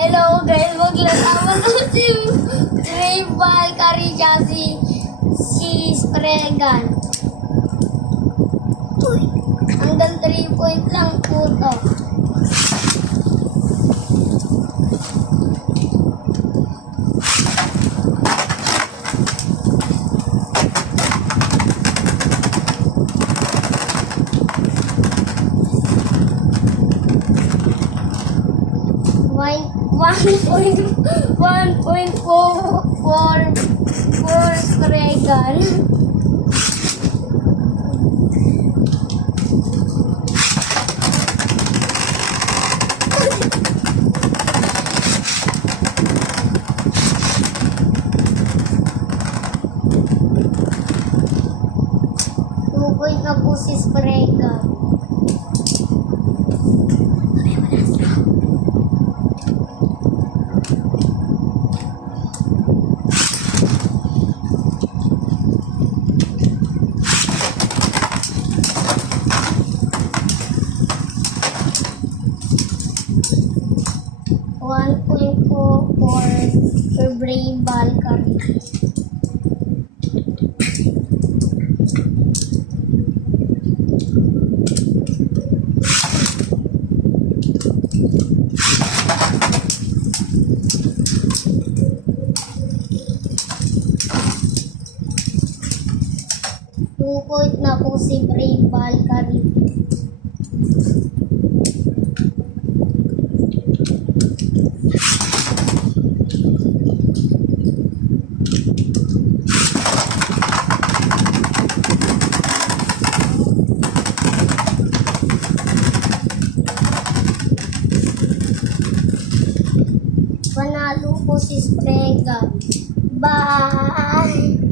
Hello guys, maglalama ko si Rainbow Carisha, si Spregan. Uy, hanggang 3 point lang po to. One point four Spregan. Point na po si Spregan. One point for Brave Balkan. Point na po si Brave Balkan. Panalo po si Spregan. Bye!